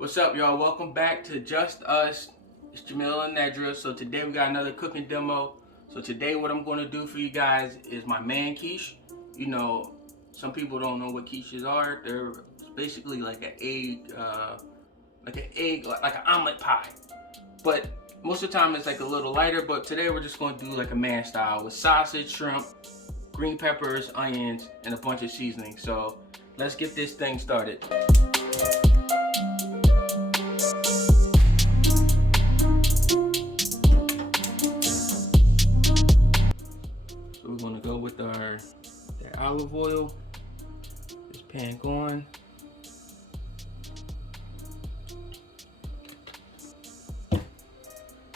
What's up, y'all? Welcome back to Just Us. It's Jamil and Nedra. So today we got another cooking demo. So today what I'm going to do for you guys is my man quiche. You know, some people don't know what quiches are. They're basically like an egg, like an omelet pie. But most of the time it's like a little lighter. But today we're just going to do like a man style with sausage, shrimp, green peppers, onions, and a bunch of seasoning. So let's get this thing started. We're gonna go with that olive oil. This pan going.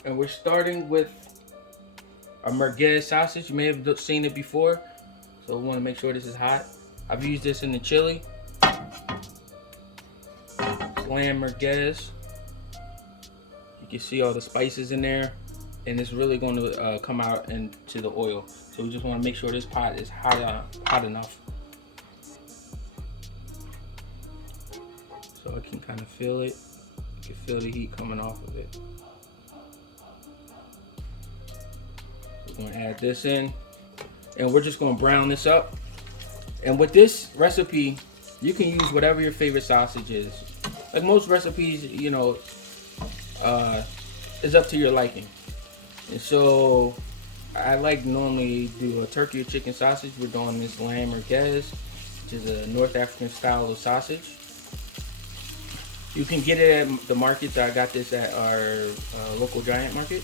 And we're starting with our merguez sausage. You may have seen it before, so we want to make sure this is hot. I've used this in the chili. Lamb merguez. You can see all the spices in there, and it's really going to come out into the oil. So we just want to make sure this pot is hot enough. So I can kind of feel it. You can feel the heat coming off of it. We're going to add this in, and we're just going to brown this up. And with this recipe, you can use whatever your favorite sausage is. Like most recipes, you know, it's up to your liking. And so I like normally do a turkey or chicken sausage. We're doing this lamb merguez, which is a North African style of sausage. You can get it at the markets. I got this at our local giant market.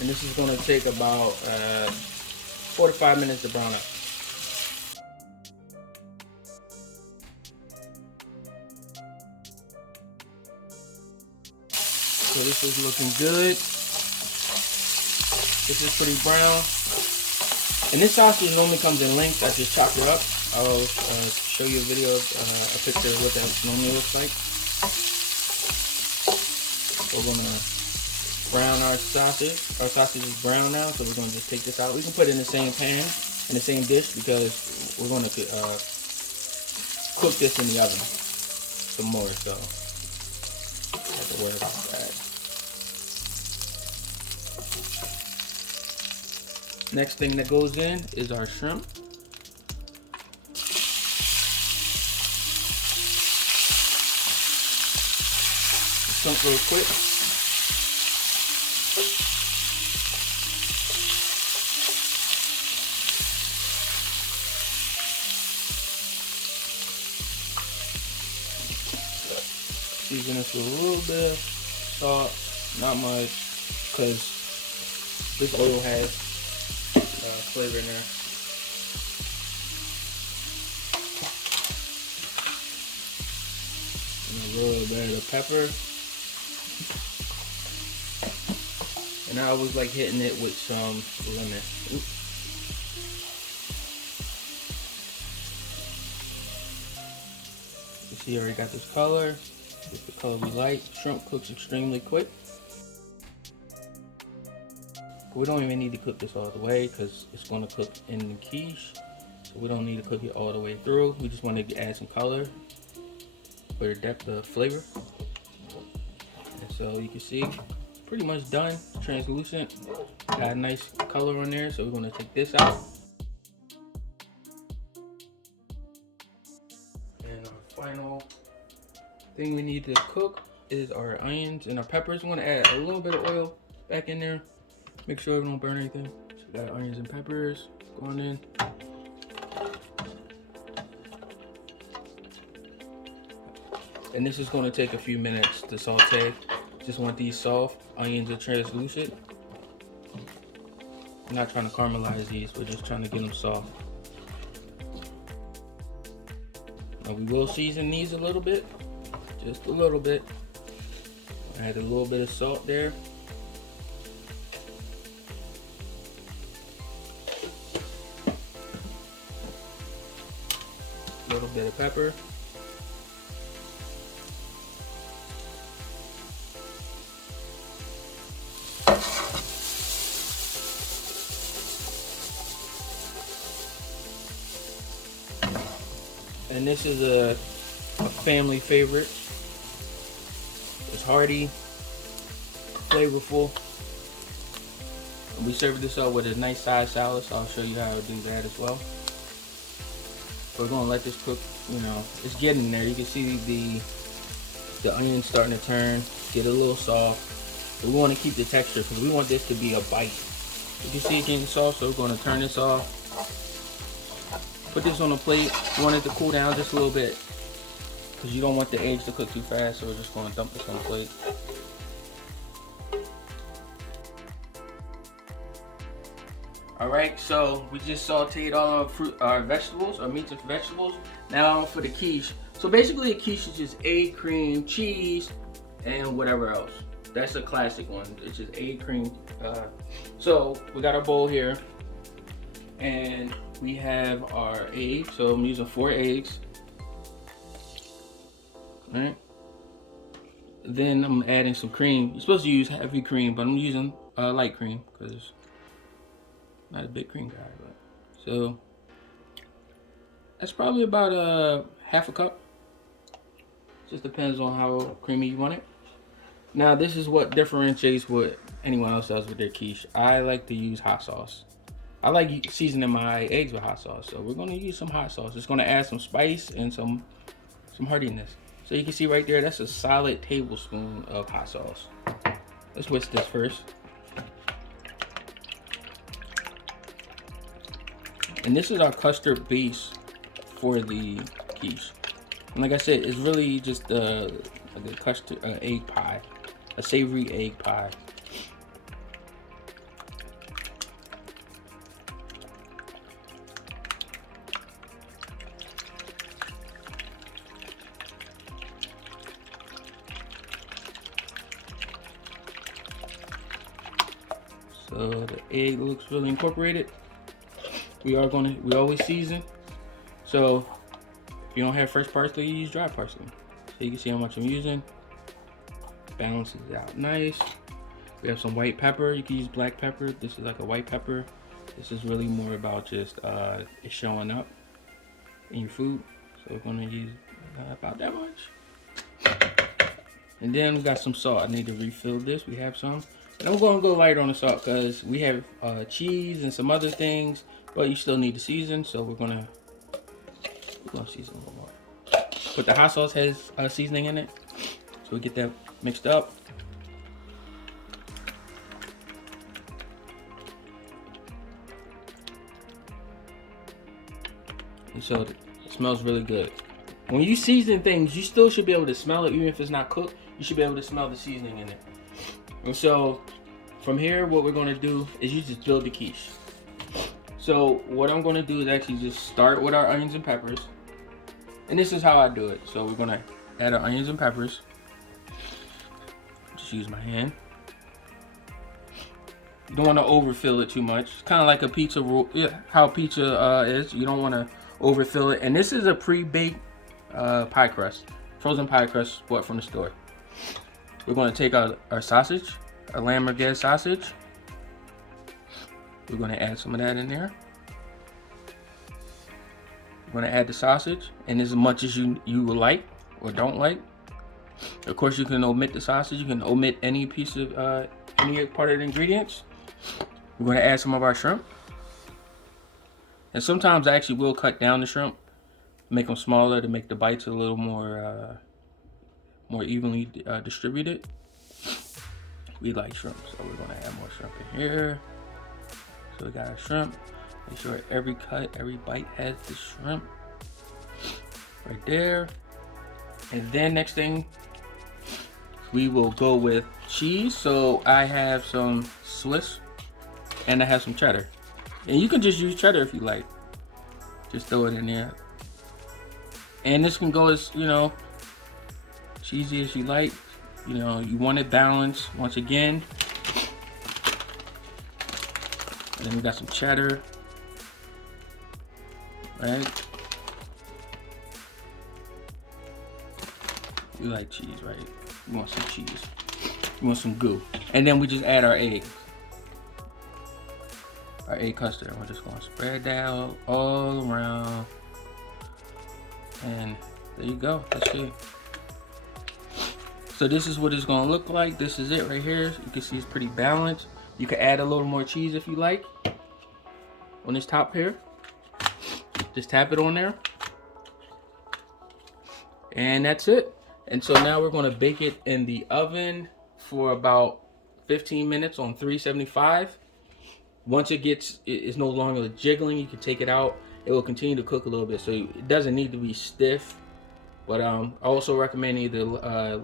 And this is going to take about 4 to 5 minutes to brown up. So this is looking good. This is pretty brown. And this sausage normally comes in lengths. I just chopped it up. I'll show you a video of a picture of what that normally looks like. We're gonna brown our sausage. Our sausage is brown now, so we're gonna just take this out. We can put it in the same pan, in the same dish, because we're gonna cook this in the oven some more. So I have to worry about that. Next thing that goes in is our shrimp. Shrimp real quick. Season this with a little bit of salt, not much, because this oil has flavor in there. And a little bit of pepper. And I always like hitting it with some lemon. Oops. You see, I already got this color. It's the color we like. Shrimp cooks extremely quick. We don't even need to cook this all the way because it's going to cook in the quiche. So we don't need to cook it all the way through. We just want to add some color for the depth of flavor. And so you can see, pretty much done. Translucent. Got a nice color on there. So we're going to take this out. And our final thing we need to cook is our onions and our peppers. We want to add a little bit of oil back in there. Make sure it don't burn anything. So we got onions and peppers going in. And this is going to take a few minutes to saute. Just want these soft. Onions are translucent. I'm not trying to caramelize these. We're just trying to get them soft. Now we will season these a little bit. Just a little bit. Add a little bit of salt there. A little bit of pepper. And this is a a family favorite. It's hearty, flavorful. And we serve this up with a nice side salad, so I'll show you how to do that as well. So we're gonna let this cook, you know, it's getting there. You can see the onion starting to turn, get a little soft. But we want to keep the texture because we want this to be a bite. You can see it getting soft, so we're gonna turn this off. Put this on a plate. You want it to cool down just a little bit because you don't want the eggs to cook too fast, so we're just gonna dump this on the plate. Alright, so we just sauteed all our vegetables, our meats and vegetables. Now for the quiche. So basically a quiche is just egg, cream, cheese, and whatever else. That's a classic one. It's just egg, cream. So we got our bowl here. And we have our eggs. So I'm using 4 eggs. Alright. Then I'm adding some cream. You're supposed to use heavy cream, but I'm using light cream because not a big cream guy, but so that's probably about a half a cup. Just depends on how creamy you want it. Now this is what differentiates what anyone else does with their quiche. I like to use hot sauce. I like seasoning my eggs with hot sauce, so we're gonna use some hot sauce. It's gonna add some spice and some heartiness. So you can see right there, that's a solid tablespoon of hot sauce. Let's whisk this first. And this is our custard base for the quiche. And like I said, it's really just like a custard egg pie, a savory egg pie. So the egg looks really incorporated. We always season. So if you don't have fresh parsley, you use dry parsley. So you can see how much I'm using. Balances it out nice. We have some white pepper. You can use black pepper. This is like a white pepper. This is really more about just it showing up in your food. So we're gonna use about that much. And then we got some salt. I need to refill this. We have some. And I'm gonna go lighter on the salt because we have cheese and some other things, but you still need to season. So we're gonna season a little more. But the hot sauce has seasoning in it, so we get that mixed up. And so it smells really good. When you season things, you still should be able to smell it, even if it's not cooked. You should be able to smell the seasoning in it. And so from here, what we're gonna do is you just build the quiche. So what I'm gonna do is actually just start with our onions and peppers. And this is how I do it. So we're gonna add our onions and peppers. Just use my hand. You don't wanna overfill it too much. It's kind of like a pizza roll, yeah, how pizza is. You don't wanna overfill it. And this is a pre-baked pie crust, frozen pie crust bought from the store. We're gonna take our sausage, our lamb merguez sausage. We're gonna add some of that in there. We're gonna add the sausage, and as much as you would like or don't like. Of course, you can omit the sausage. You can omit any piece of any part of the ingredients. We're gonna add some of our shrimp, and sometimes I actually will cut down the shrimp, make them smaller to make the bites a little more evenly distributed. We like shrimp, so we're gonna add more shrimp in here. So we got our shrimp. Make sure every cut, every bite has the shrimp right there. And then next thing, we will go with cheese. So I have some Swiss and I have some cheddar. And you can just use cheddar if you like. Just throw it in there. And this can go as, you know, cheesy as you like. You know, you want it balanced once again. And then we got some cheddar. Right? You like cheese, right? You want some cheese. You want some goo. And then we just add our eggs. Our egg custard. We're just gonna spread that all around. And There you go. Let's see. So this is what it's gonna look like. This is it right here. You can see it's pretty balanced. You can add a little more cheese if you like on this top here. Just tap it on there. And that's it. And so now we're gonna bake it in the oven for about 15 minutes on 375. Once it's no longer jiggling, you can take it out. It will continue to cook a little bit, so it doesn't need to be stiff. But I also recommend either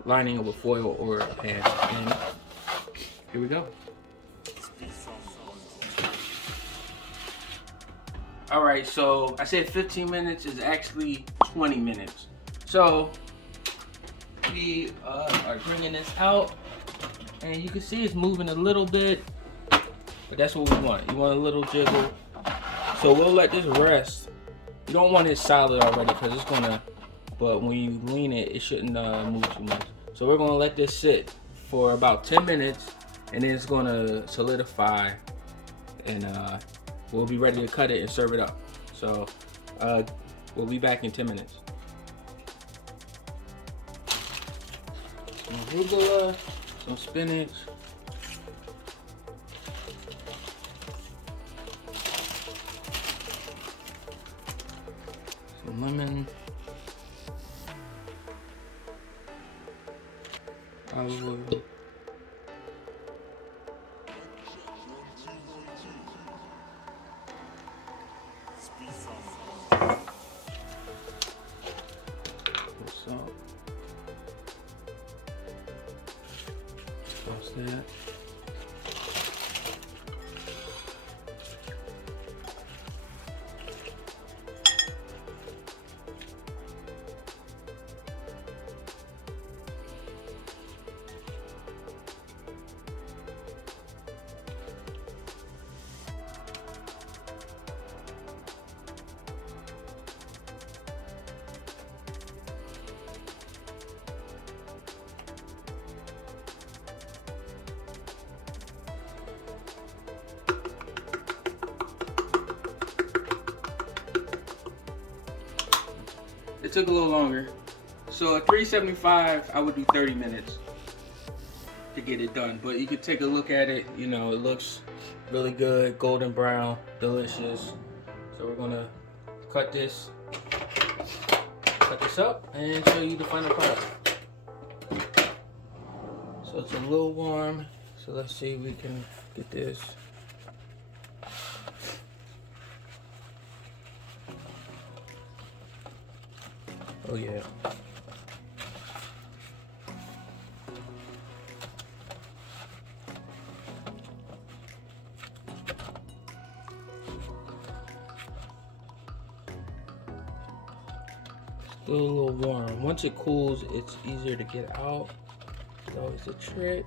lining it with foil or a pan. And here we go. All right, so I said 15 minutes is actually 20 minutes. So we are bringing this out, and you can see it's moving a little bit, but that's what we want. You want a little jiggle. So we'll let this rest. You don't want it solid already because it's gonna, but when you lean it, it shouldn't move too much. So we're gonna let this sit for about 10 minutes, and then it's gonna solidify, and we'll be ready to cut it and serve it up. So we'll be back in 10 minutes. Some arugula, some spinach. Some lemon. Olive oil. Salt. Toss that. It took a little longer. So at 375, I would do 30 minutes to get it done. But you could take a look at it. You know, it looks really good, golden brown, delicious. So we're gonna cut this up and show you the final product. So it's a little warm. So let's see if we can get this. Oh yeah. Still a little warm. Once it cools, it's easier to get out. It's always a trick.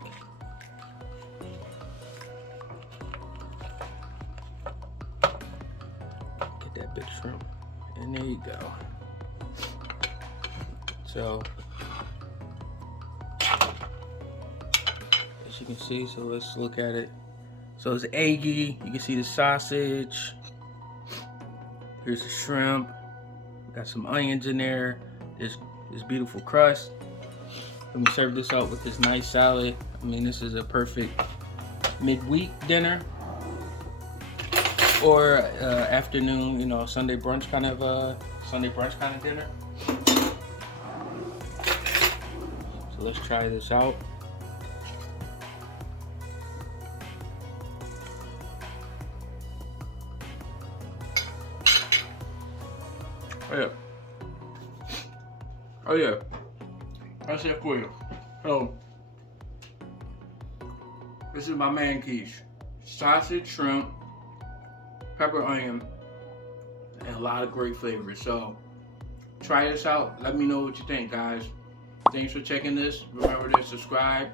Get that big shrimp. And there you go. So, as you can see, so let's look at it. So it's eggy. You can see the sausage. Here's the shrimp. Got some onions in there. This beautiful crust. And we serve this out with this nice salad. I mean, this is a perfect midweek dinner or afternoon, you know, Sunday brunch kind of dinner. So let's try this out. Oh yeah, that's it for you. So this is my man quiche: sausage, shrimp, pepper, onion, and a lot of great flavors. So try this out. Let me know what you think, guys. Thanks for checking this. Remember to subscribe,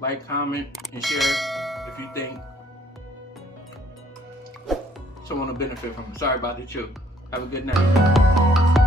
like, comment, and share if you think someone will benefit from it. Sorry about the choke. Have a good night.